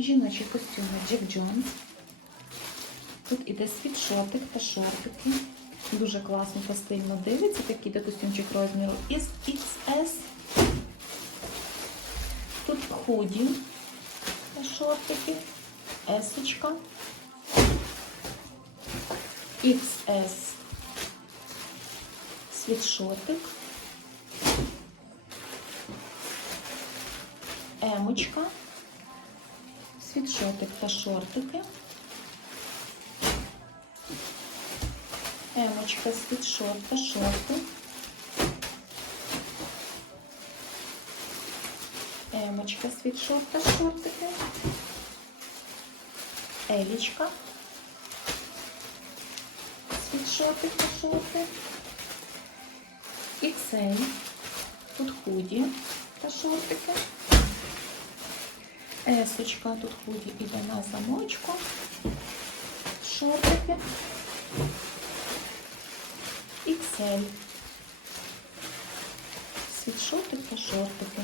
Жіночі костюми Джек Джонс. Тут іде світшотик та шортики. Дуже класно та стильно дивиться. Такий де костюмчик розміру із XS. Тут худі та шортики. Есочка. XS. Світшотик. Емочка. Світшотик та шортики. Емочка, світшот та шорти. Емочка, світшот та шортики. Елічка. Світшотик та шорти. XL. Тут худі та шортики. Есочка, тут худі іде на замочку. Шортики. XL. Світшотик та шортики.